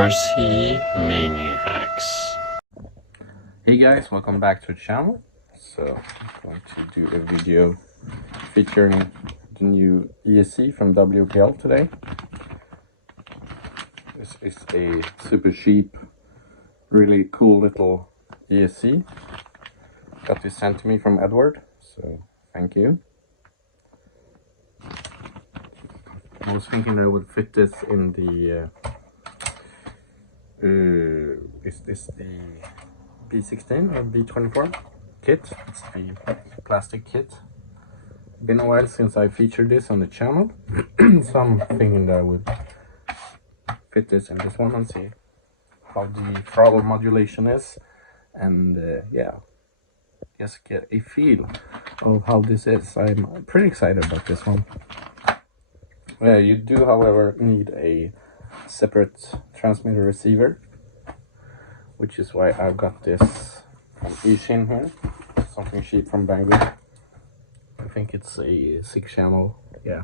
RC Maniacs. Hey guys, welcome back to the channel. So I'm going to do a video featuring the new ESC from WPL today. This is a super cheap, really cool little ESC. Got this sent to me from Edward, so thank you. I was thinking I would fit this in the is this the B16 or B24 kit? It's the plastic kit. Been a while since I featured this on the channel, so I'm thinking that I would fit this in this one and see how the throttle modulation is, and yeah, just get a feel of how this is. I'm pretty excited about this one. You do, however, need a separate transmitter receiver, which is why I've got this from Ishin here, something cheap from Banggood. I think it's a 6-channel, yeah,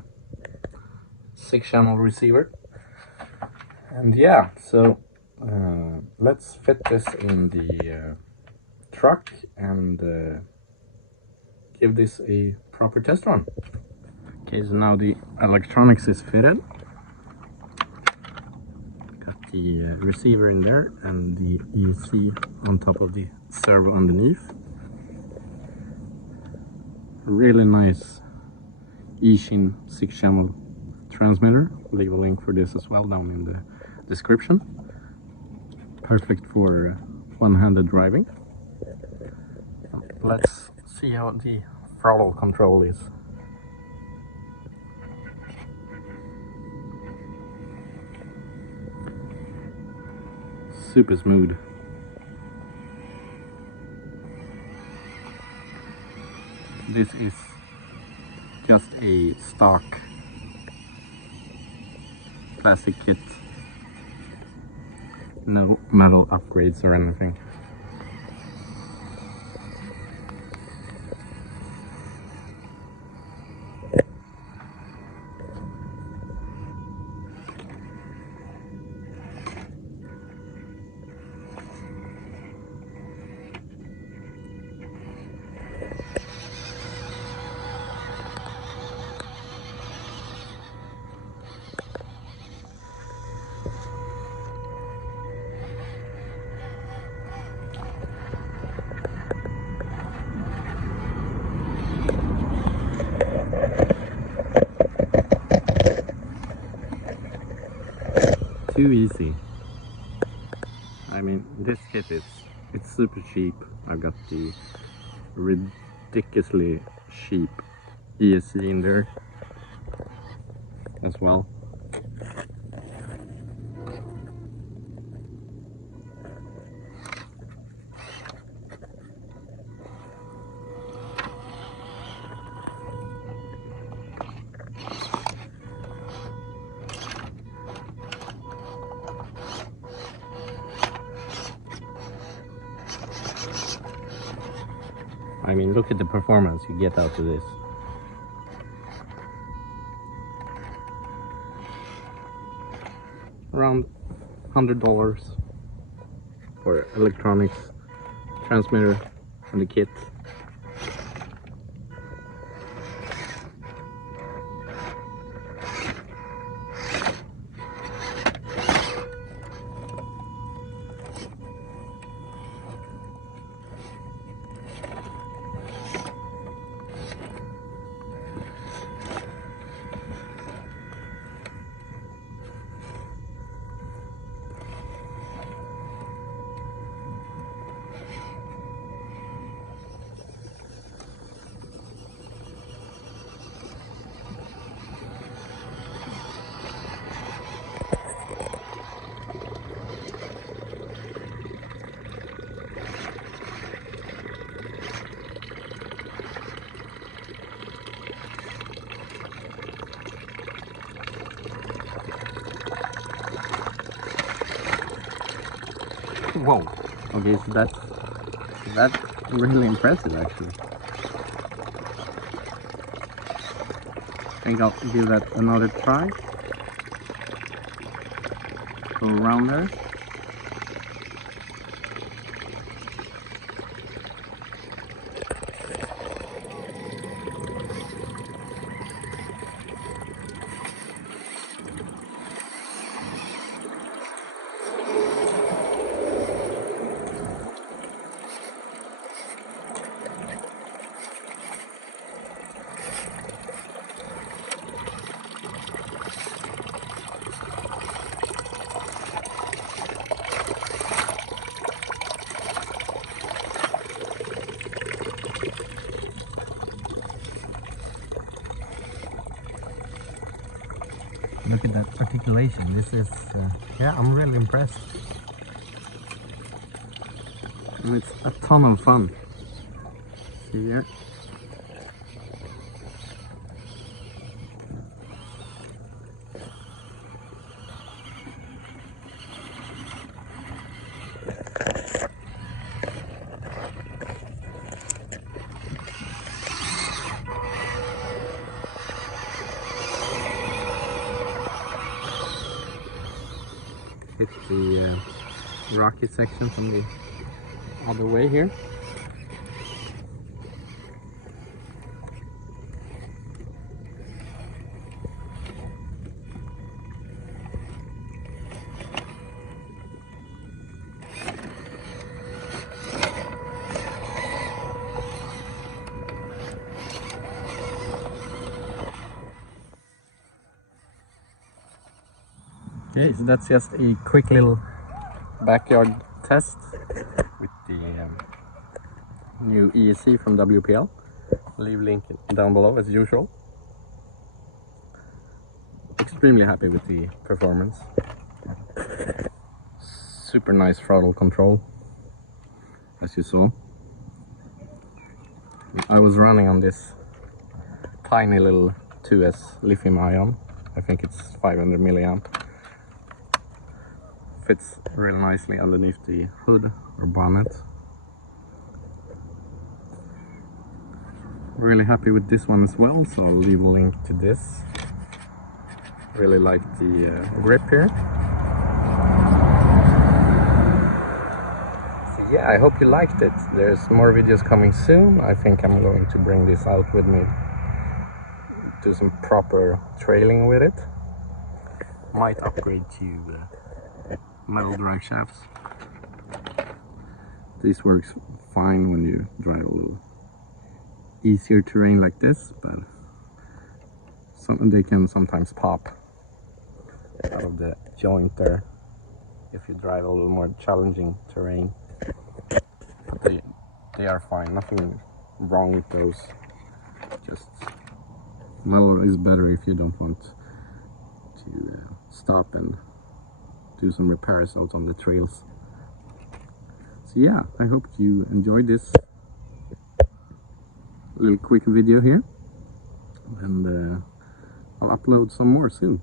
6-channel receiver. And yeah, so let's fit this in the truck and give this a proper test run. Okay, so now the electronics is fitted. Got the receiver in there and the ESC on top of the servo underneath. Really nice Ishin 6-channel transmitter. Leave a link for this as well down in the description. Perfect for one-handed driving. Let's see how the throttle control is. Super smooth. This is just a stock plastic kit, no metal upgrades or anything. Too easy. I mean, this kit it's super cheap. I got the ridiculously cheap ESC in there as well. I mean, look at the performance you get out of this. Around $100 for electronics, transmitter, and the kit. Whoa. Okay, so that's really impressive actually. I think I'll give that another try. Go around there. Look at that articulation. This is, yeah, I'm really impressed. And it's a ton of fun. See here. Hit the rocky section from the other way here. Okay, so that's just a quick little backyard test with the new ESC from WPL. Leave link down below as usual. Extremely happy with the performance. Super nice throttle control, as you saw. I was running on this tiny little 2S lithium ion. I think it's 500 milliamp. Fits really nicely underneath the hood or bonnet. Really happy with this one as well, so I'll leave a link to this. Really like the grip here. So yeah, I hope you liked it. There's more videos coming soon. I think I'm going to bring this out with me, do some proper trailing with it. Might upgrade to metal drive shafts. This works fine when you drive a little easier terrain like this, but they can sometimes pop out of the joint there if you drive a little more challenging terrain. But they are fine, nothing wrong with those. Just metal is better if you don't want to stop and do some repairs out on the trails. So yeah, I hope you enjoyed this little quick video here, and I'll upload some more soon.